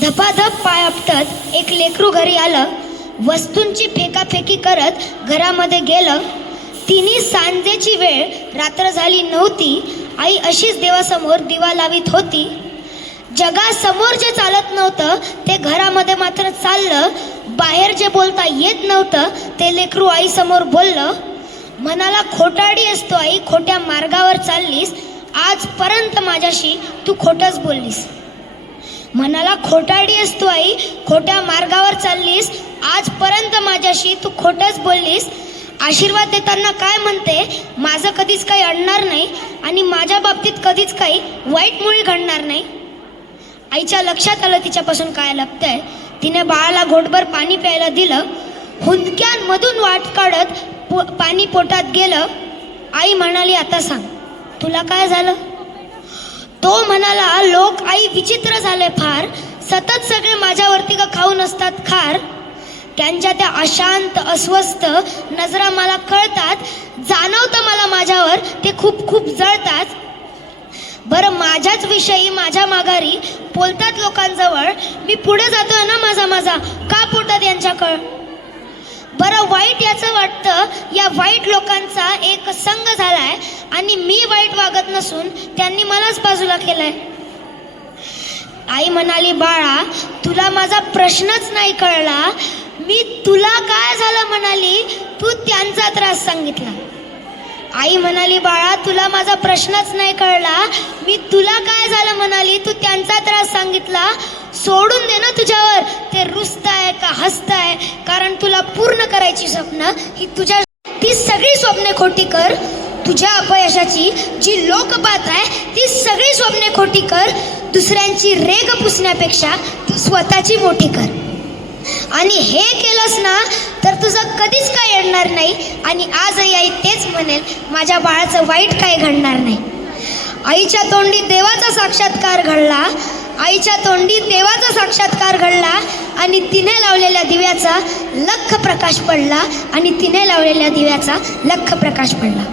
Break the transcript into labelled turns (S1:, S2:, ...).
S1: धपाधप पाय आपटत एक लेकरू घरी आलं. वस्तूंची फेकाफेकी करत घरामध्ये गेलं. तिन्ही सांजेची वेळ रात्र झाली नव्हती. आई अशीच देवासमोर दिवा लावीत होती. जगासमोर जे चालत नव्हतं ते घरामध्ये मात्र चाललं. बाहेर जे बोलता येत नव्हतं ते लेकरू आईसमोर बोललं मनाला खोटाडी असतो आई खोट्या मार्गावर चाललीस. आजपर्यंत माझ्याशी तू खोटंच बोललीस. मनाला खोटाडी असतो आई. खोट्या मार्गावर चाललीस. आजपर्यंत माझ्याशी तू खोटंच बोललीस. आशीर्वाद देताना काय म्हणते? माझं कधीच काही अडणार नाही आणि माझ्या बाबतीत कधीच काही वाईट मुळी घडणार नाही. आईच्या लक्षात आलं तिच्यापासून काय लपतंय. तिने बाळाला घोटभर पाणी प्यायला दिलं. हुंदक्यांमधून वाट काढत पो पाणी पोटात गेलं. आई म्हणाली आता सांग तुला काय झालं? तो म्हणाला लोक काही विचित्र झालंय फार. सतत सगळे माझ्यावरती का खाऊन असतात खार. त्यांच्या त्या अशांत अस्वस्थ नजरा मला कळतात. जाणवतं मला माझ्यावर ते खूप खूप जळतात. बरं माझ्याच विषयी माझ्या माघारी बोलतात लोकांजवळ मी पुढे जातोय ना माझा माझा? का पोटात यांच्याकळ बरं वाईट याचं वाटतं या वाईट लोकांचा एक संघ झालाय आणि मी वाईट वागत नसून त्यांनी मलाच बाजूला केलंय. आई म्हणाली बाळा तुला माझा प्रश्नच नाही कळला. मी तुला काय झालं म्हणाली तू त्यांचा त्रास सांगितला. आई म्हणाली बाळा तुला माझा प्रश्नच नाही कळला. मी तुला काय झालं म्हणाली तू त्यांचा त्रास सांगितला. सोडून दे ना तुझ्यावर. ते रुसताय का हसताय कारण तुला पूर्ण करायची स्वप्न ही तुझ्या ती सगळी स्वप्ने खोटी कर. तुझ्या अपयशाची जी लोकपात आहे ती सगळी स्वप्ने खोटी कर. दुसऱ्यांची रेग पुसण्यापेक्षा तू स्वतःची मोठी कर. आणि हे केलंस ना तर तुझं कधीच काय येणार नाही. आणि आजही आई तेच म्हणेल माझ्या बाळाचं वाईट काय घडणार नाही. आईच्या तोंडी देवाचा साक्षात्कार घडला. आईच्या तोंडी देवाचा साक्षात्कार घडला. आणि तिने लावलेल्या दिव्याचा लख प्रकाश पडला. आणि तिने लावलेल्या दिव्याचा लख प्रकाश पडला.